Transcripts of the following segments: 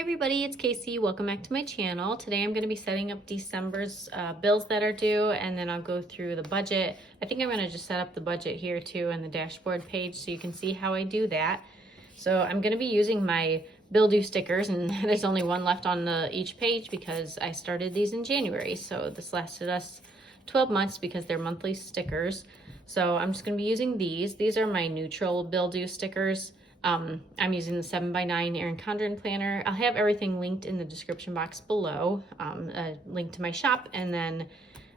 Everybody, it's Kaycee. Welcome back to my channel. Today I'm going to be setting up December's bills that are due, and then I'll go through the budget. I think I'm going to just set up the budget here too on the dashboard page so you can see how I do that. So I'm going to be using my bill due stickers, and there's only one left on each page because I started these in January. So this lasted us 12 months because they're monthly stickers. So I'm just going to be using these. These are my neutral bill due stickers. I'm using the 7x9 Erin Condren Planner. I'll have everything linked in the description box below, a link to my shop and then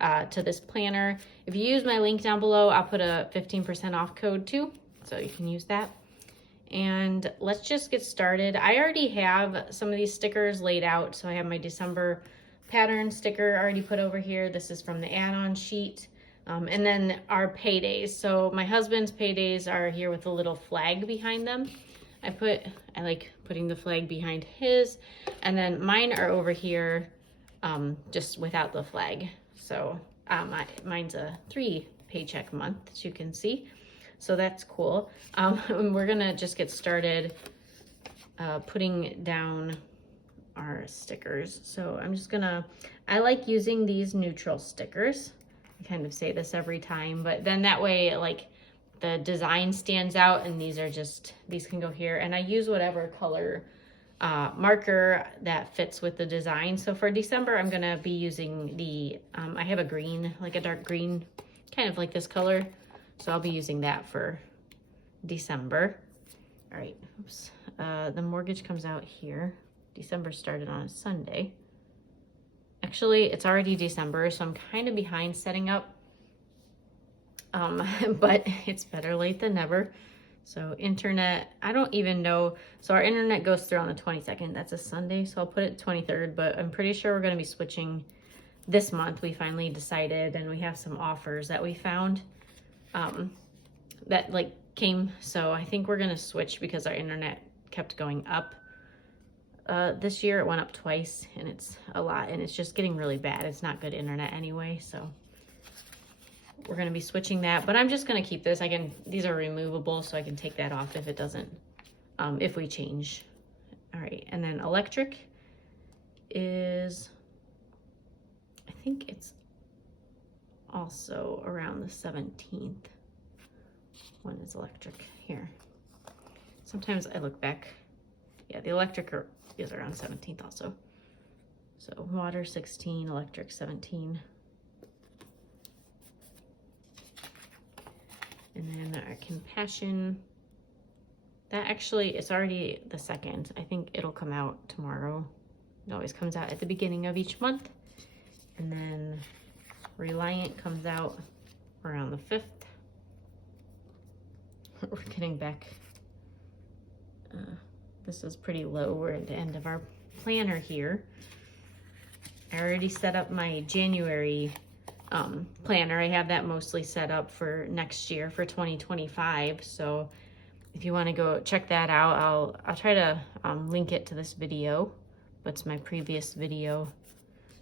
to this planner. If you use my link down below, I'll put a 15% off code too, so you can use that. And let's just get started. I already have some of these stickers laid out, so I have my December pattern sticker already put over here. This is from the add-on sheet. And then our paydays. So my husband's paydays are here with a little flag behind them. I like putting the flag behind his, and then mine are over here just without the flag. So mine's a 3 paycheck month, as you can see. So that's cool. We're gonna just get started putting down our stickers. So I'm just I like using these neutral stickers. I kind of say this every time, but then that way, like, the design stands out, and these can go here. And I use whatever color marker that fits with the design. So for December, I'm gonna be using I have a green, like a dark green, kind of like this color. So I'll be using that for December. All right, oops. The mortgage comes out here. December started on a Sunday. Actually, it's already December, so I'm kind of behind setting up, but it's better late than never. So internet, I don't even know. So our internet goes through on the 22nd. That's a Sunday, so I'll put it 23rd, but I'm pretty sure we're going to be switching this month. We finally decided, and we have some offers that we found that like came. So I think we're going to switch because our internet kept going up. This year it went up twice, and it's a lot, and it's just getting really bad. It's not good internet anyway, so we're going to be switching that. But I'm just going to keep this. These are removable, so I can take that off if it doesn't, if we change. All right, and then electric is, I think it's also around the 17th. When is electric? Here. Sometimes I look back. Yeah, the electric is around 17th also. So water 16, electric 17. And then our compassion, that actually, it's already the 2nd. I think it'll come out tomorrow. It always comes out at the beginning of each month. And then Reliant comes out around the 5th. We're getting back. This is pretty low. We're at the end of our planner here. I already set up my January planner. I have that mostly set up for next year, for 2025. So if you want to go check that out, I'll try to link it to this video. But it's my previous video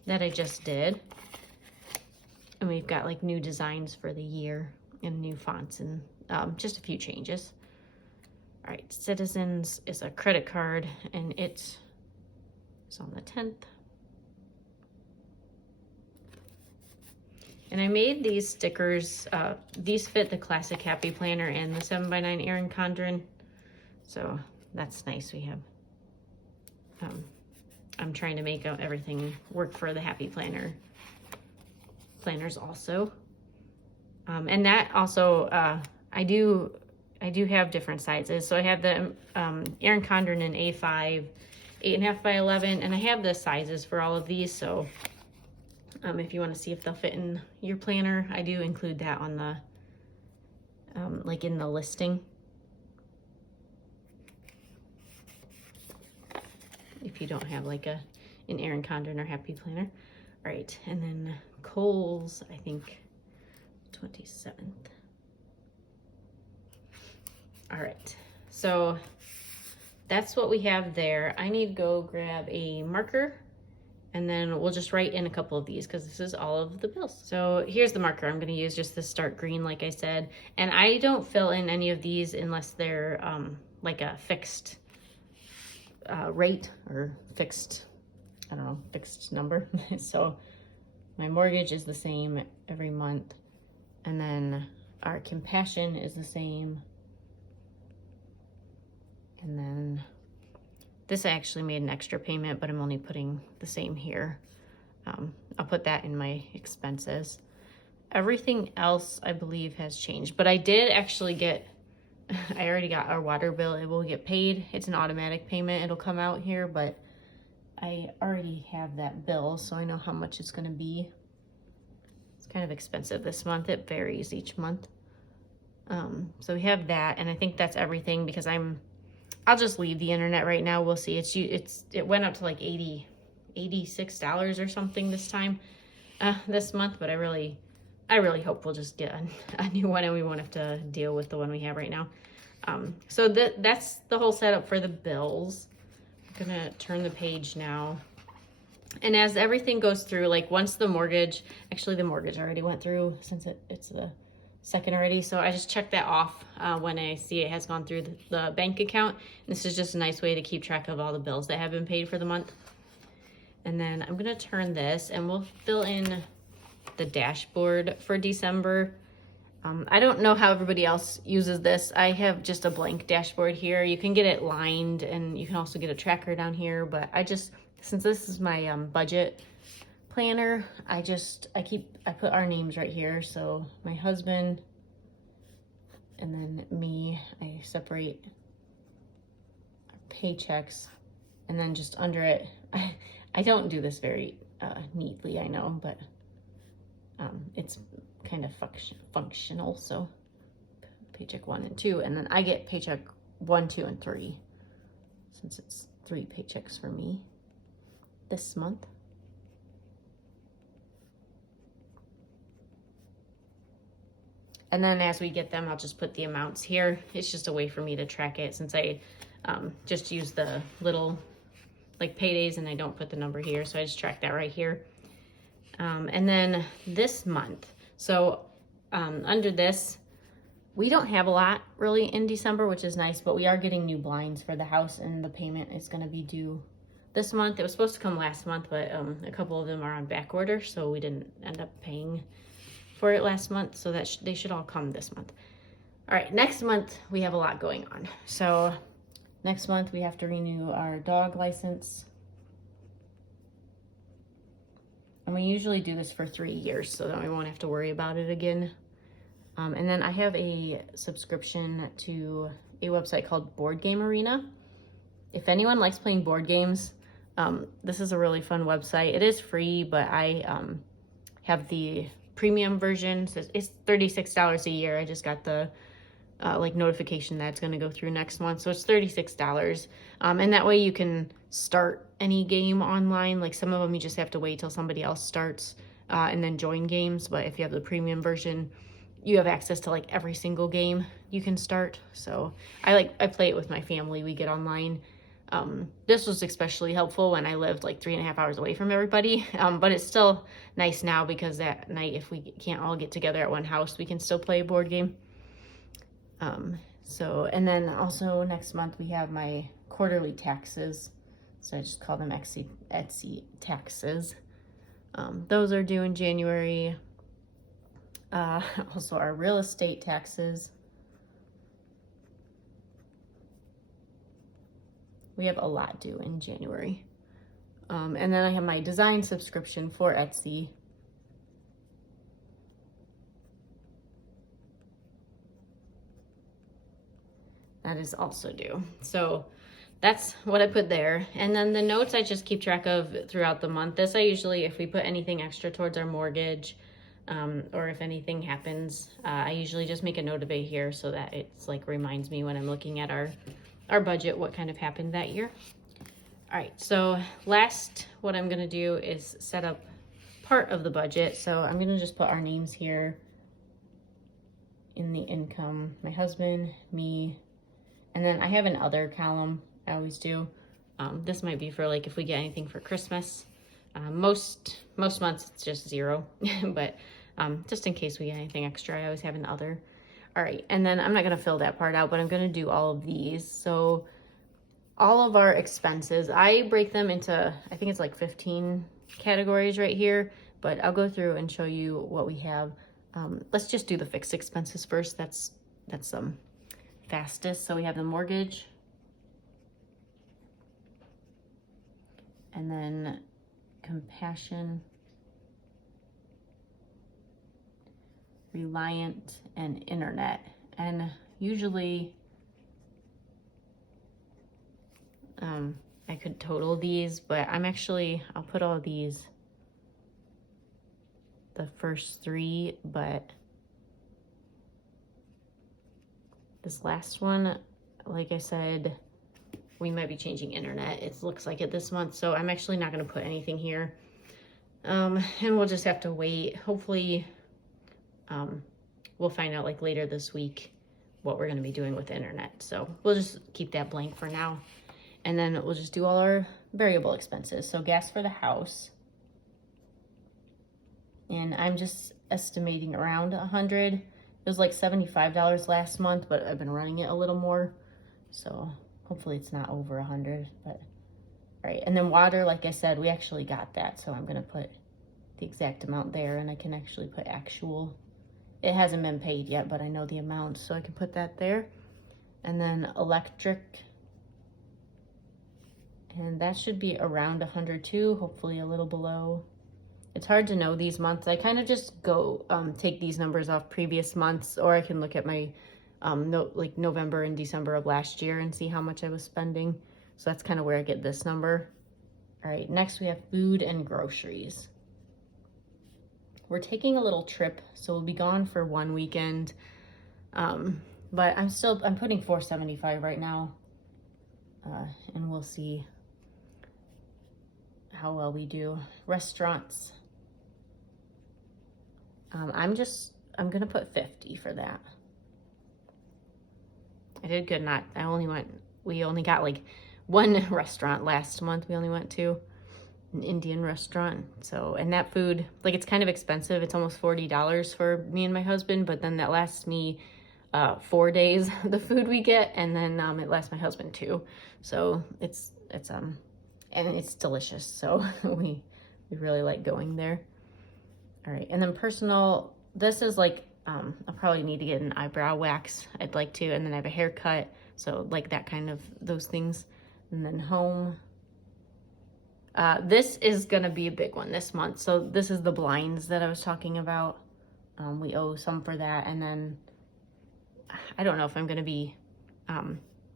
that I just did. And we've got like new designs for the year and new fonts and just a few changes. All right, Citizens is a credit card, and it's on the 10th. And I made these stickers. These fit the classic Happy Planner and the 7x9 Erin Condren. So that's nice. We have, I'm trying to make everything work for the Happy planners also. And that also, I do have different sizes. So I have the Erin Condren in A5, 8.5 by 11, and I have the sizes for all of these. So if you want to see if they'll fit in your planner, I do include that on the, like in the listing. If you don't have like an Erin Condren or Happy Planner. All right, and then Kohl's, I think 27th. All right, so that's what we have there. I need to go grab a marker, and then we'll just write in a couple of these because this is all of the bills. So here's the marker. I'm going to use just this dark green, like I said, and I don't fill in any of these unless they're like a fixed rate or fixed, I don't know, fixed number. So my mortgage is the same every month. And then our compassion is the same. And then this I actually made an extra payment, but I'm only putting the same here. I'll put that in my expenses. Everything else I believe has changed, but I did actually get, I already got our water bill. It will get paid. It's an automatic payment. It'll come out here, but I already have that bill, so I know how much it's gonna be. It's kind of expensive this month. It varies each month. So we have that, and I think that's everything because I'll just leave the internet right now. We'll see. It went up to like $86 or something this time, this month, but I really hope we'll just get a new one and we won't have to deal with the one we have right now. So that's the whole setup for the bills. I'm gonna turn the page now. And as everything goes through, like once the mortgage already went through since it's the second already. So I just check that off when I see it has gone through the bank account. And this is just a nice way to keep track of all the bills that have been paid for the month. And then I'm gonna turn this and we'll fill in the dashboard for December. I don't know how everybody else uses this. I have just a blank dashboard here. You can get it lined and you can also get a tracker down here, but since this is my budget planner, I put our names right here. So my husband and then me, I separate paychecks, and then just under it, I don't do this very neatly, I know, but it's kind of functional. So paycheck 1 and 2, and then I get paycheck 1, 2, and 3, since it's 3 paychecks for me this month. And then as we get them, I'll just put the amounts here. It's just a way for me to track it since I just use the little like paydays and I don't put the number here. So I just track that right here. And then this month, so under this, we don't have a lot really in December, which is nice, but we are getting new blinds for the house and the payment is gonna be due this month. It was supposed to come last month, but a couple of them are on back order, so we didn't end up paying for it last month, so that they should all come this month. All right, next month we have a lot going on. So next month we have to renew our dog license. And we usually do this for 3 years so that we won't have to worry about it again. And then I have a subscription to a website called Board Game Arena. If anyone likes playing board games, this is a really fun website. It is free, but I have the premium version. So it's $36 a year. I just got the like notification that it's going to go through next month. So it's $36. And that way you can start any game online. Like some of them you just have to wait till somebody else starts and then join games. But if you have the premium version, you have access to like every single game you can start. So I play it with my family. We get online. This was especially helpful when I lived like 3.5 hours away from everybody. But it's still nice now because that night, if we can't all get together at one house, we can still play a board game. And then also next month we have my quarterly taxes. So I just call them Etsy taxes. Those are due in January. Also our real estate taxes. We have a lot due in January. And then I have my design subscription for Etsy. That is also due. So that's what I put there. And then the notes I just keep track of throughout the month. This I usually, if we put anything extra towards our mortgage, or if anything happens, I usually just make a note of it here so that it's like reminds me when I'm looking at our budget, what kind of happened that year. All right, so last, what I'm gonna do is set up part of the budget. So I'm gonna just put our names here in the income, my husband, me, and then I have an other column, I always do. This might be for like if we get anything for Christmas. Most months it's just 0, but just in case we get anything extra, I always have an other. All right, and then I'm not gonna fill that part out, but I'm gonna do all of these. So all of our expenses. I break them into, I think it's like 15 categories right here, but I'll go through and show you what we have. Let's just do the fixed expenses first. That's fastest. So we have the mortgage, and then compassion, reliant, and internet. And usually I could total these, but I'll put all these, the first three, but this last one, like I said, we might be changing internet. It looks like it this month, so I'm actually not gonna put anything here. And we'll just have to wait. Hopefully, we'll find out like later this week what we're gonna be doing with the internet. So we'll just keep that blank for now. And then we'll just do all our variable expenses. So gas for the house. And I'm just estimating around 100. It was like $75 last month, but I've been running it a little more. So hopefully it's not over 100, but all right. And then water, like I said, we actually got that. So I'm gonna put the exact amount there, and I can actually put actual. It hasn't been paid yet, but I know the amount, so I can put that there. And then electric, and that should be around 100 too, hopefully a little below. It's hard to know these months. I kind of just go take these numbers off previous months, or I can look at my like November and December of last year and see how much I was spending. So that's kind of where I get this number. All right, next we have food and groceries. We're taking a little trip, so we'll be gone for one weekend. But I'm putting $475 right now, and we'll see how well we do. Restaurants. I'm gonna put 50 for that. I did good. We only got like one restaurant last month. We only went to an Indian restaurant. So, and that food, like, it's kind of expensive. It's almost $40 for me and my husband, but then that lasts me 4 days, the food we get, and then it lasts my husband too. So it's and it's delicious. So we really like going there. All right, and then personal, this is like, I'll probably need to get an eyebrow wax. I'd like to, and then I have a haircut. So like that kind of, those things. And then home. This is gonna be a big one this month. So this is the blinds that I was talking about. We owe some for that. And then I don't know if I'm gonna be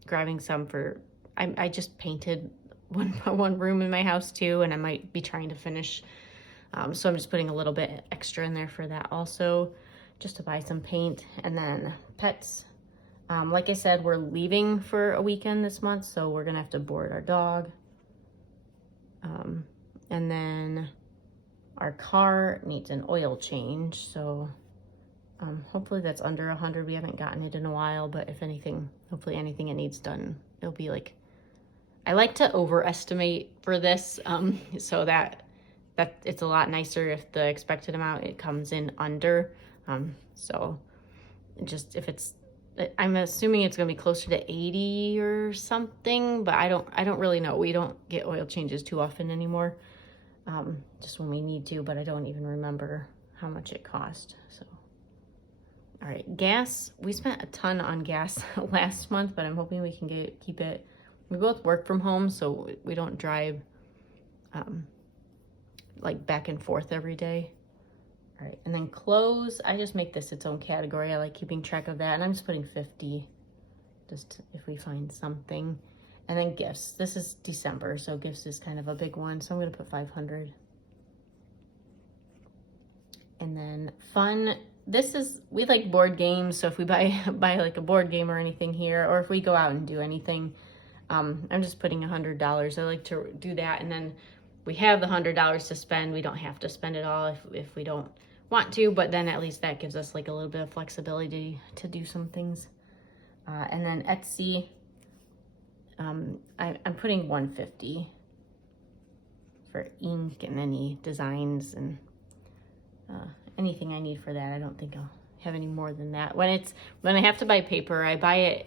grabbing some for, I just painted one room in my house too, and I might be trying to finish. So I'm just putting a little bit extra in there for that also, just to buy some paint. And then pets. Like I said, we're leaving for a weekend this month, so we're gonna have to board our dog. And then our car needs an oil change, so hopefully that's under 100. We haven't gotten it in a while, but if anything, hopefully anything it needs done, it'll be like, I like to overestimate for this, so that it's a lot nicer if the expected amount, it comes in under. So just if it's, I'm assuming it's gonna be closer to 80 or something, but I don't really know. We don't get oil changes too often anymore, just when we need to, but I don't even remember how much it cost. So, all right, gas. We spent a ton on gas last month, but I'm hoping we can keep it. We both work from home, so we don't drive like back and forth every day. All right, and then clothes, I just make this its own category. I like keeping track of that, and I'm just putting 50, just if we find something. And then gifts, this is December, so gifts is kind of a big one, so I'm gonna put 500. And then fun, this is, we like board games, so if we buy like a board game or anything here, or if we go out and do anything, I'm just putting $100. I like to do that, and then we have the $100 to spend. We don't have to spend it all if we don't want to, but then at least that gives us like a little bit of flexibility to do some things. And then Etsy, I'm putting 150 for ink and any designs and anything I need for that. I don't think I'll have any more than that. When I have to buy paper, I buy it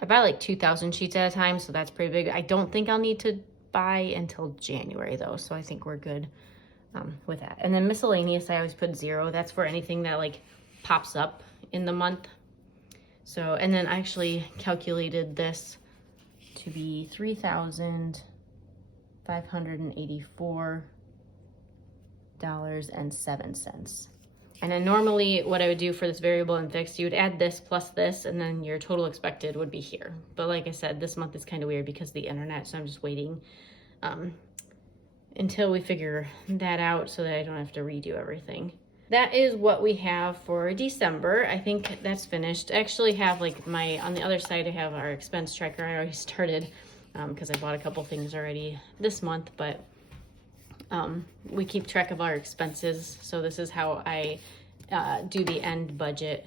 I buy like 2,000 sheets at a time, so that's pretty big. I don't think I'll need to buy until January though, so I think we're good with that. And then miscellaneous, I always put 0. That's for anything that like pops up in the month. So, and then I actually calculated this to be $3,584.07. And then normally what I would do for this variable and fixed, you would add this plus this, and then your total expected would be here. But like I said, this month is kind of weird because of the internet, so I'm just waiting until we figure that out so that I don't have to redo everything. That is what we have for December. I think that's finished. I actually have like on the other side, I have our expense tracker. I already started because I bought a couple things already this month, but we keep track of our expenses. So this is how I do the end budget.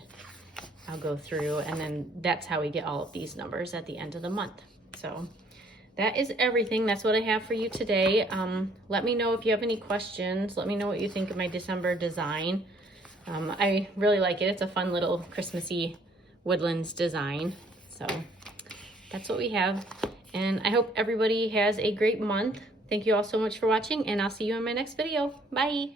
I'll go through, and then that's how we get all of these numbers at the end of the month. So that is everything. That's what I have for you today. Let me know if you have any questions. Let me know what you think of my December design. I really like it. It's a fun little Christmassy woodlands design. So that's what we have. And I hope everybody has a great month. Thank you all so much for watching, and I'll see you in my next video. Bye.